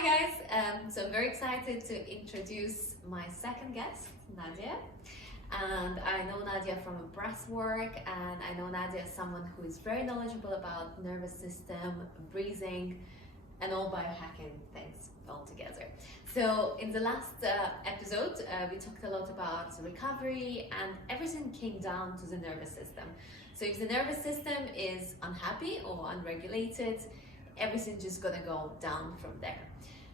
Hi guys, so I'm very excited to introduce my second guest, Nadia. And I know Nadia from breath work, and I know Nadia is someone who is very knowledgeable about nervous system, breathing, and all biohacking things all together. So in the last episode, we talked a lot about recovery, and everything came down to the nervous system. So if the nervous system is unhappy or unregulated, everything's just gonna go down from there.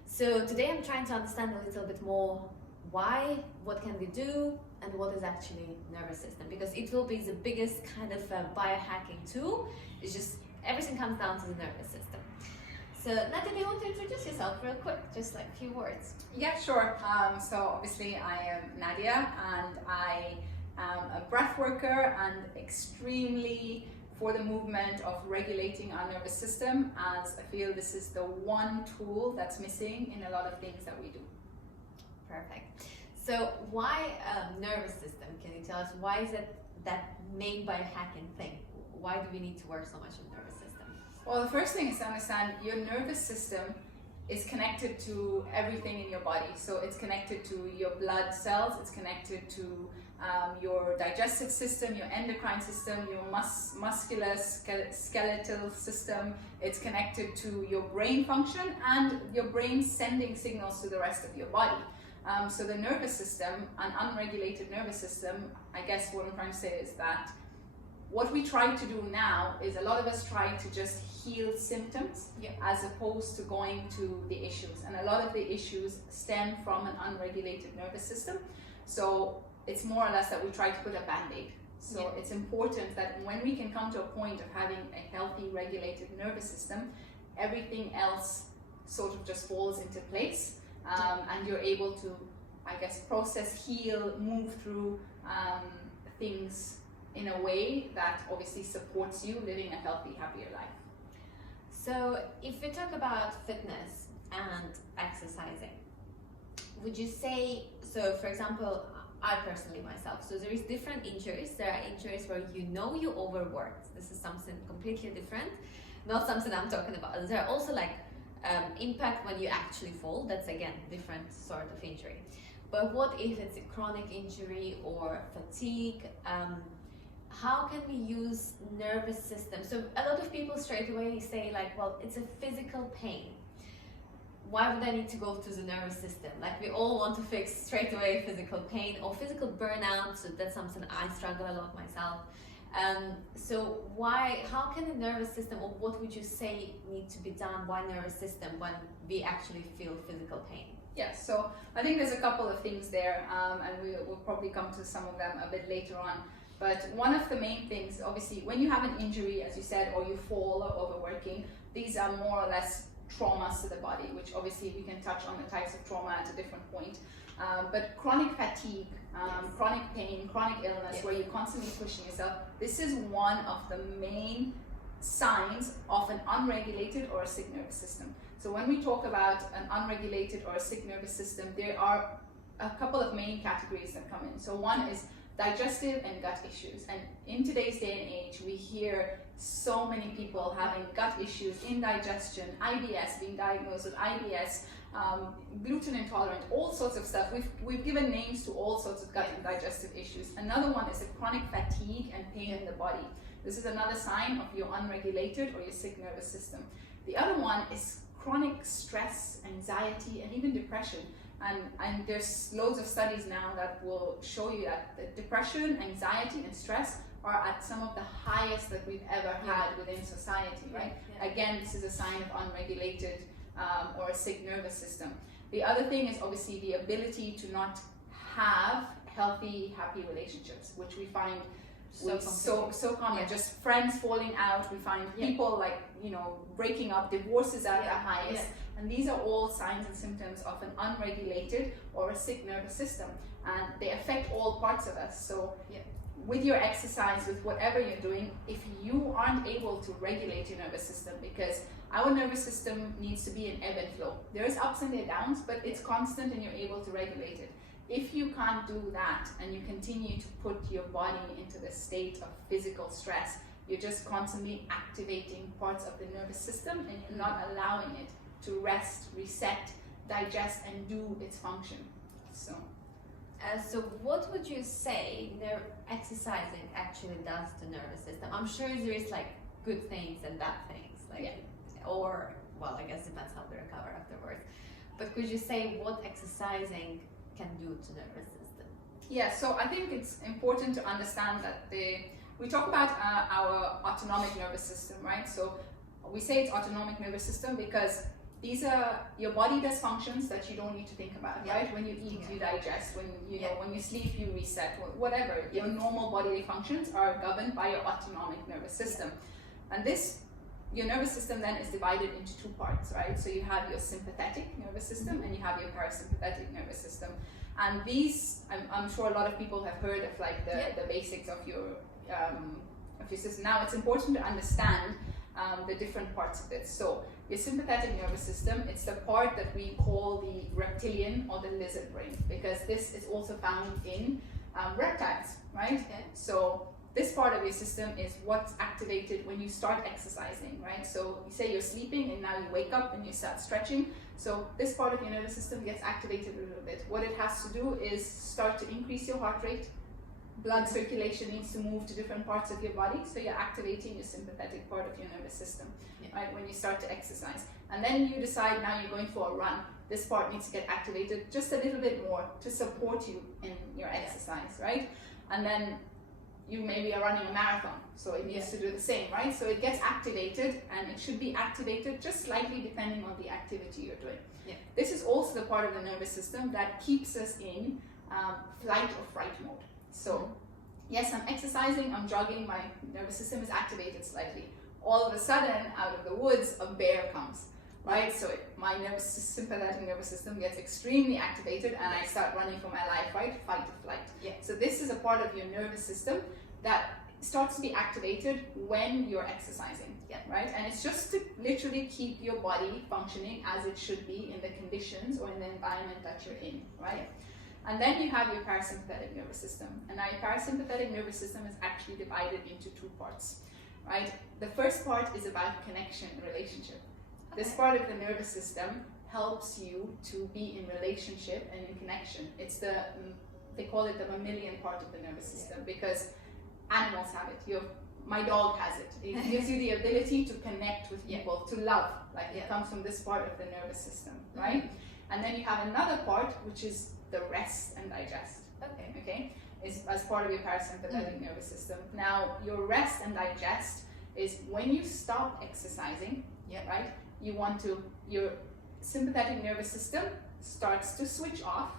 So today I'm trying to understand a little bit more why, what can we do, and what is actually nervous system, because it will be the biggest kind of biohacking tool. It's just everything comes down to the nervous system. So Nadia, do you want to introduce yourself real quick, just like a few words? Yeah, sure. So obviously I am Nadia, and I am a breath worker and extremely for the movement of regulating our nervous system, as I feel this is the one tool that's missing in a lot of things that we do. Perfect. So why nervous system? Can you tell us why is it that main biohacking thing? Why do we need to work so much on nervous system? Well, the first thing is to understand your nervous system is connected to everything in your body. So it's connected to your blood cells, it's connected to your digestive system, your endocrine system, your muscular skeletal system. It's connected to your brain function and your brain sending signals to the rest of your body. So the nervous system, an unregulated nervous system, I guess what I'm trying to say is that what we try to do now is a lot of us try to just heal symptoms as opposed to going to the issues. And a lot of the issues stem from an unregulated nervous system. So it's more or less that we try to put a band-aid. So it's important that when we can come to a point of having a healthy, regulated nervous system, everything else sort of just falls into place. And you're able to, I guess, process, heal, move through things in a way that obviously supports you living a healthy, happier life. So if we talk about fitness and exercising, would you say, so for example, I personally myself, so there is different injuries. There are injuries where you know you overworked. This is something completely different, not something I'm talking about. There are also like impact when you actually fall. That's again different sort of injury. But what if it's a chronic injury or fatigue? How can we use nervous system? So a lot of people straight away say like, well, it's a physical pain. Why would I need to go to the nervous system? Like we all want to fix straight away physical pain or physical burnout. So that's something I struggle a lot myself. So how can the nervous system, or what would you say need to be done? Why nervous system when we actually feel physical pain? Yes, so I think there's a couple of things there, and we'll probably come to some of them a bit later on. But one of the main things, obviously, when you have an injury, as you said, or you fall or overworking, these are more or less traumas to the body, which obviously we can touch on the types of trauma at a different point. But chronic fatigue, chronic pain, chronic illness, where you're constantly pushing yourself, this is one of the main signs of an unregulated or a sick nervous system. So when we talk about an unregulated or a sick nervous system, there are a couple of main categories that come in. So one is digestive and gut issues. And in today's day and age, we hear so many people having gut issues, indigestion, IBS, being diagnosed with IBS, gluten intolerant, all sorts of stuff. We've given names to all sorts of gut and digestive issues. Another one is a chronic fatigue and pain in the body. This is another sign of your unregulated or your sick nervous system. The other one is chronic stress, anxiety, and even depression. And there's loads of studies now that will show you that the depression, anxiety, and stress are at some of the highest that we've ever had within society, right? Again, this is a sign of unregulated or a sick nervous system. The other thing is obviously the ability to not have healthy, happy relationships, which we find so common. Just friends falling out. We find people like, breaking up, divorces at the highest. And these are all signs and symptoms of an unregulated or a sick nervous system. And they affect all parts of us. So with your exercise, with whatever you're doing, if you aren't able to regulate your nervous system, because our nervous system needs to be in ebb and flow. There's ups and there's downs, but it's constant and you're able to regulate it. If you can't do that and you continue to put your body into the state of physical stress, you're just constantly activating parts of the nervous system and you're not allowing it to rest, reset, digest, and do its function. So what would you say exercising actually does to nervous system? I'm sure there is like good things and bad things, like, or well, I guess depends how we recover afterwards. But could you say what exercising can do to nervous system? Yeah, so I think it's important to understand that we talk about our autonomic nervous system, right? So we say it's autonomic nervous system because these are, your body does functions that you don't need to think about, right? When you eat, you digest. When you know, when you sleep, you reset. Whatever, your normal bodily functions are governed by your autonomic nervous system. And your nervous system then is divided into two parts, right? So you have your sympathetic nervous system and you have your parasympathetic nervous system. And these, I'm sure a lot of people have heard of like the basics of your system. Now it's important to understand the different parts of it. So your sympathetic nervous system, it's the part that we call the reptilian or the lizard brain, because this is also found in reptiles, right? Okay. So this part of your system is what's activated when you start exercising, right? So you say you're sleeping and now you wake up and you start stretching. So this part of your nervous system gets activated a little bit. What it has to do is start to increase your heart rate. Blood circulation needs to move to different parts of your body, so you're activating your sympathetic part of your nervous system, right, when you start to exercise. And then you decide now you're going for a run. This part needs to get activated just a little bit more to support you in your exercise, right? And then you maybe are running a marathon, so it needs to do the same, right? So it gets activated, and it should be activated just slightly depending on the activity you're doing. This is also the part of the nervous system that keeps us in flight or fright mode. So, yes, I'm exercising, I'm jogging, my nervous system is activated slightly. All of a sudden, out of the woods, a bear comes, right? So my sympathetic nervous system gets extremely activated and I start running for my life, right? Fight or flight. So this is a part of your nervous system that starts to be activated when you're exercising, right? And it's just to literally keep your body functioning as it should be in the conditions or in the environment that you're in, right? And then you have your parasympathetic nervous system. And now your parasympathetic nervous system is actually divided into two parts, right? The first part is about connection and relationship. This part of the nervous system helps you to be in relationship and in connection. It's they call it the mammalian part of the nervous system because animals have it. My dog has it. It gives you the ability to connect with people, to love. Like it comes from this part of the nervous system, right? And then you have another part, which is the rest and digest. Okay, is as part of your parasympathetic nervous system. Now, your rest and digest is when you stop exercising, right? Your sympathetic nervous system starts to switch off,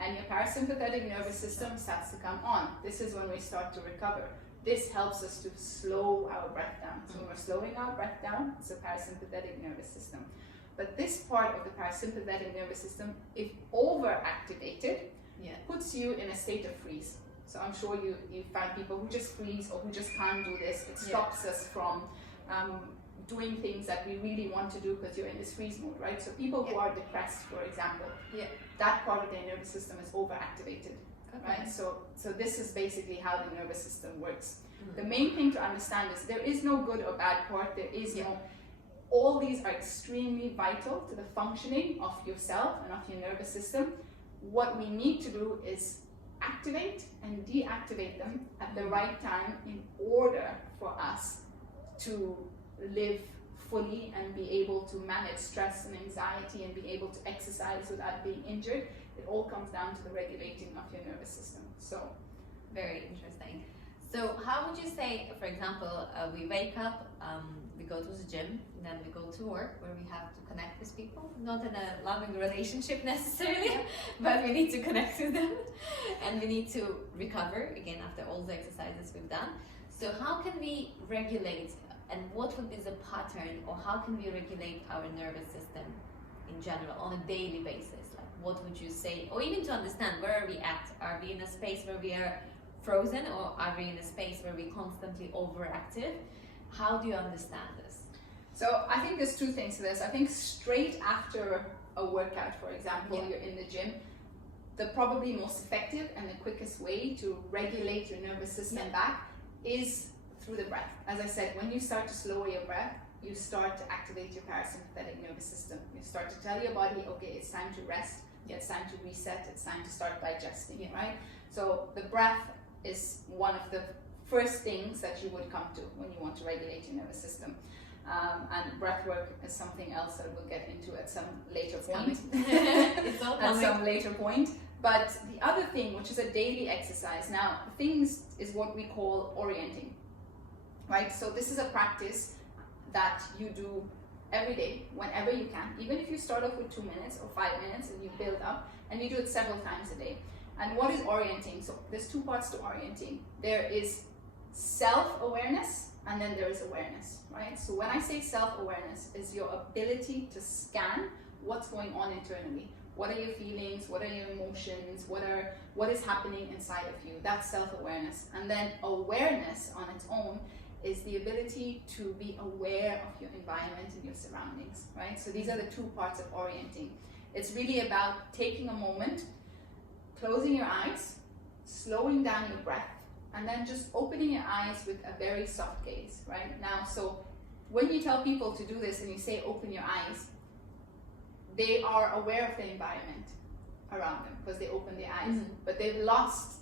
and your parasympathetic nervous system starts to come on. This is when we start to recover. This helps us to slow our breath down. So when we're slowing our breath down, it's a parasympathetic nervous system. But this part of the parasympathetic nervous system, if overactivated, puts you in a state of freeze. So I'm sure you find people who just freeze or who just can't do this. It stops us from doing things that we really want to do because you're in this freeze mode, right? So people who are depressed, for example, that part of their nervous system is overactivated, right? So this is basically how the nervous system works. The main thing to understand is there is no good or bad part. There is no. All these are extremely vital to the functioning of yourself and of your nervous system. What we need to do is activate and deactivate them at the right time in order for us to live fully and be able to manage stress and anxiety and be able to exercise without being injured. It all comes down to the regulating of your nervous system. So, very interesting. So how would you say, for example, we wake up, we go to the gym, then we go to work where we have to connect with people, not in a loving relationship necessarily, but we need to connect with them and we need to recover again after all the exercises we've done. So how can we regulate, and what would be the pattern, or how can we regulate our nervous system in general on a daily basis? Like what would you say, or even to understand where are we at? Are we in a space where we are frozen, or are we in a space where we're constantly overactive? How do you understand this? So I think there's two things to this. I think straight after a workout, for example, you're in the gym, the probably most effective and the quickest way to regulate your nervous system back is through the breath. As I said, when you start to slower your breath, you start to activate your parasympathetic nervous system. You start to tell your body, okay, it's time to rest, it's time to reset, it's time to start digesting, right? So the breath is one of the first things that you would come to when you want to regulate your nervous system. And breath work is something else that we'll get into at some later point. It's all coming. At some later point. But the other thing, which is a daily exercise, now things is what we call orienting, right? So this is a practice that you do every day, whenever you can, even if you start off with 2 minutes or 5 minutes and you build up, and you do it several times a day. And what is orienting? So there's two parts to orienting. There is self-awareness, and then there is awareness, right? So when I say self-awareness, is your ability to scan what's going on internally. What are your feelings? What are your emotions? What is happening inside of you? That's self-awareness. And then awareness on its own is the ability to be aware of your environment and your surroundings, right? So these are the two parts of orienting. It's really about taking a moment, closing your eyes, slowing down your breath, and then just opening your eyes with a very soft gaze, right? Now, so when you tell people to do this and you say open your eyes, they are aware of the environment around them because they open their eyes, but they've lost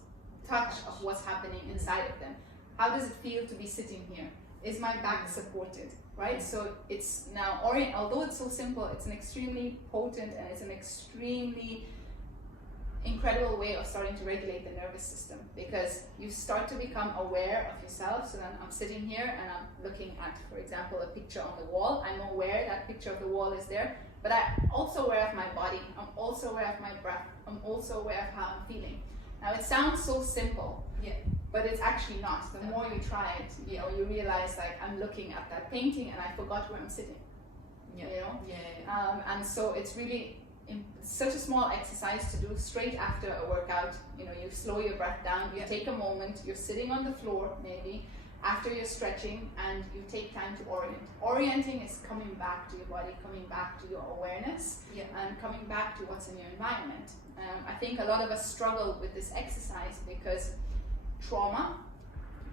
touch of what's happening inside of them. How does it feel to be sitting here? Is my back supported, right? So it's now, although it's so simple, it's an extremely potent and it's an extremely incredible way of starting to regulate the nervous system, because you start to become aware of yourself. So then I'm sitting here and I'm looking at, for example, a picture on the wall. I'm aware that picture of the wall is there, but I'm also aware of my body. I'm also aware of my breath. I'm also aware of how I'm feeling. Now it sounds so simple, but it's actually not. The more you try it, you realize like I'm looking at that painting and I forgot where I'm sitting. And so it's really such a small exercise to do straight after a workout. You slow your breath down, you take a moment, you're sitting on the floor maybe after you're stretching, and you take time to orient. Orienting is coming back to your body, coming back to your awareness, and coming back to what's in your environment. I think a lot of us struggle with this exercise because trauma,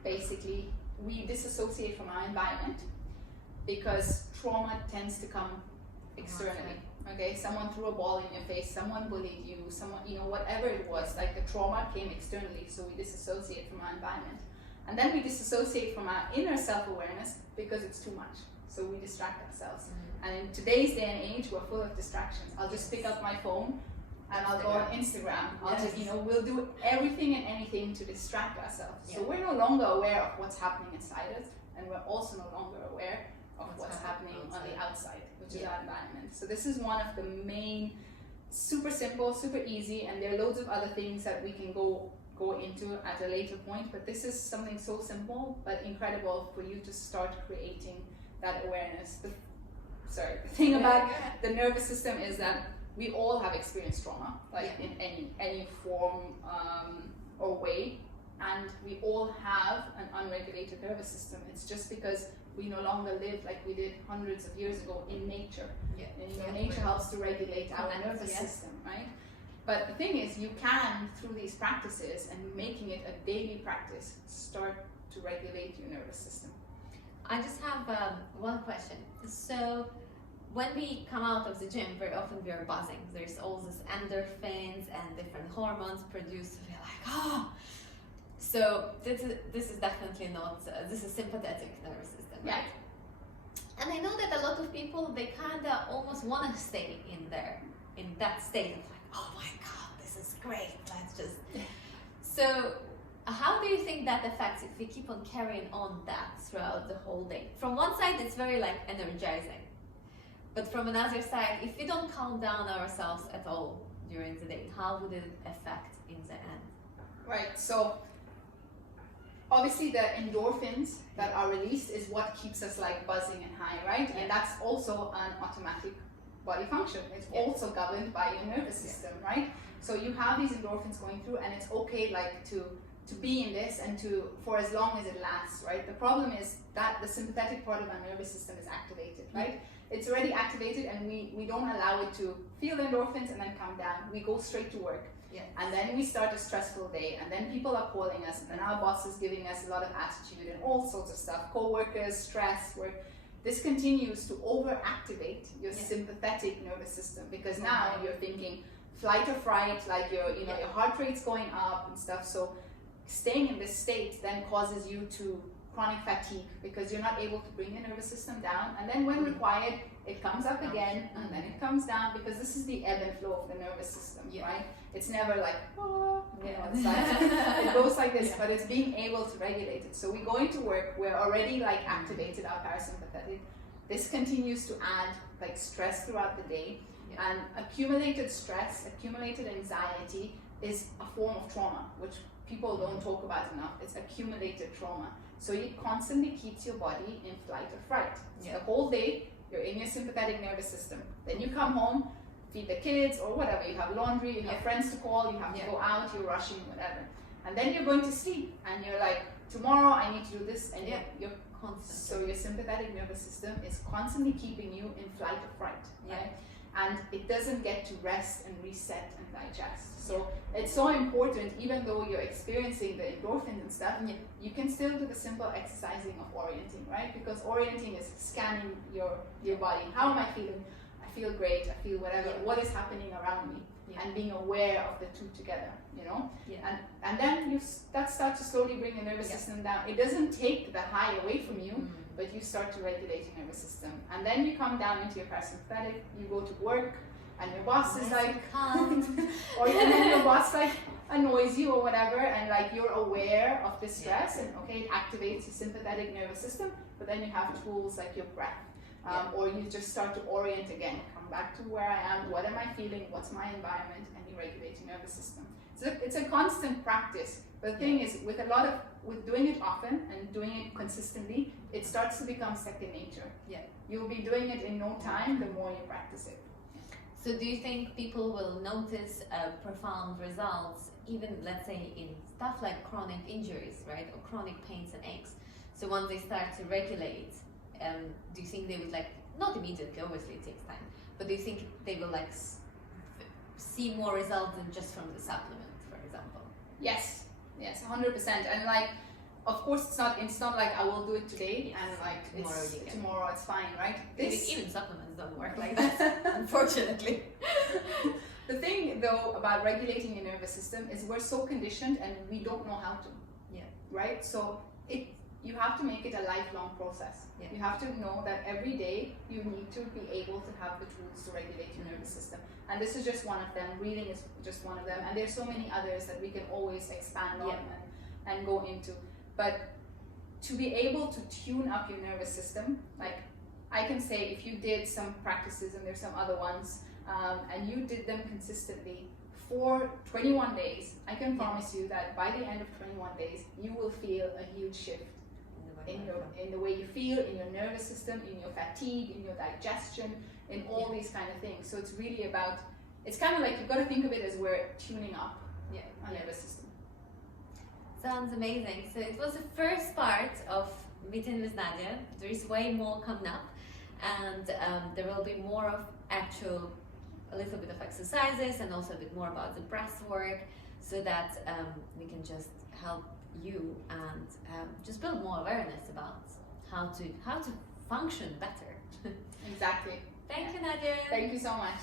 basically, we disassociate from our environment because trauma tends to come externally. Okay, someone threw a ball in your face, someone bullied you, someone, whatever it was, like the trauma came externally, so we disassociate from our environment. And then we disassociate from our inner self-awareness because it's too much. So we distract ourselves. And in today's day and age, we're full of distractions. I'll just pick up my phone and I'll go on Instagram. I'll just, we'll do everything and anything to distract ourselves. So we're no longer aware of what's happening inside us, and we're also no longer aware of what's happening on the outside, which is our environment. So this is one of the main, super simple, super easy, and there are loads of other things that we can go into at a later point, but this is something so simple but incredible for you to start creating that awareness. The thing about the nervous system is that we all have experienced trauma, like in any form or way, and we all have an unregulated nervous system. It's just because we no longer live like we did hundreds of years ago in nature. Nature helps to regulate our nervous system, right? But the thing is, you can, through these practices and making it a daily practice, start to regulate your nervous system. I just have one question. So when we come out of the gym, very often we are buzzing. There's all these endorphins and different hormones produced. We're like, oh! So this is definitely not, this is sympathetic nervous system, right? And I know that a lot of people, they kind of almost want to stay in that state of like, oh my God, this is great, let's just. So how do you think that affects if we keep on carrying on that throughout the whole day? From one side, it's very like energizing. But from another side, if we don't calm down ourselves at all during the day, how would it affect in the end? Right, so obviously the endorphins that are released is what keeps us like buzzing and high, right? And that's also an automatic body function. It's also governed by your nervous system, right? So you have these endorphins going through, and it's okay like to be in this and for as long as it lasts, right? The problem is that the sympathetic part of our nervous system is activated, right? It's already activated, and we don't allow it to feel the endorphins and then come down. We go straight to work. And then we start a stressful day, and then people are calling us, and then our boss is giving us a lot of attitude and all sorts of stuff, co-workers, stress, work. this continues to overactivate your sympathetic nervous system, because now you're thinking flight or fright, like your heart rate's going up and stuff. So staying in this state then causes you to chronic fatigue, because you're not able to bring the nervous system down, and then when required it comes up again, and then it comes down, because this is the ebb and flow of the nervous system, right? It's never like, oh, it's like, it goes like this, but it's being able to regulate it. So we go into work, we're already like activated our parasympathetic. This continues to add like stress throughout the day, and accumulated stress, accumulated anxiety is a form of trauma, which people don't talk about enough. It's accumulated trauma. So it constantly keeps your body in flight or fright. So the whole day, you're in your sympathetic nervous system. Then you come home, feed the kids or whatever. You have laundry, you have friends to call, you have to go out, you're rushing, whatever. And then you're going to sleep, and you're like, tomorrow I need to do this, and you're constant. So your sympathetic nervous system is constantly keeping you in flight or fright, right? And it doesn't get to rest and reset and digest. So it's so important, even though you're experiencing the endorphins and stuff, you can still do the simple exercising of orienting, right? Because orienting is scanning your body. How am I feeling? I feel great, I feel whatever. What is happening around me? And being aware of the two together, you know? And then that starts to slowly bring your nervous system down. It doesn't take the high away from you, but you start to regulate your nervous system. And then you come down into your parasympathetic, you go to work, and your boss is like, or and then your boss like annoys you or whatever, and like you're aware of the stress, and it activates your sympathetic nervous system, but then you have tools like your breath, or you just start to orient again, come back to where I am, what am I feeling, what's my environment, and you regulate your nervous system. So it's a constant practice. But the thing is, with doing it often and doing it consistently, it starts to become second nature. You'll be doing it in no time the more you practice it. So do you think people will notice profound results, even let's say in stuff like chronic injuries, right, or chronic pains and aches? So once they start to regulate, do you think they would not immediately, obviously it takes time, but do you think they will see more results than just from the supplement, for example? Yes, 100%. And of course it's not like I will do it today and tomorrow it's fine, right? Even supplements don't work like that, unfortunately. The thing though about regulating your nervous system is we're so conditioned and we don't know how to. Right? So you have to make it a lifelong process. You have to know that every day you need to be able to have the tools to regulate your nervous system. And this is just one of them. Breathing is just one of them. And there's so many others that we can always expand on and go into. But to be able to tune up your nervous system, I can say if you did some practices, and there's some other ones, and you did them consistently for 21 days, I can promise you that by the end of 21 days, you will feel a huge shift in the way you feel, in your nervous system, in your fatigue, in your digestion, in all these kind of things. So it's really about, it's kind of like you've got to think of it as we're tuning up our nervous system. Sounds amazing. So it was the first part of meeting with Nadia. There is way more coming up, and there will be more of a little bit of exercises, and also a bit more about the breath work, so that we can just help you and just build more awareness about how to function better. Exactly. Thank you, Nadia. Thank you so much.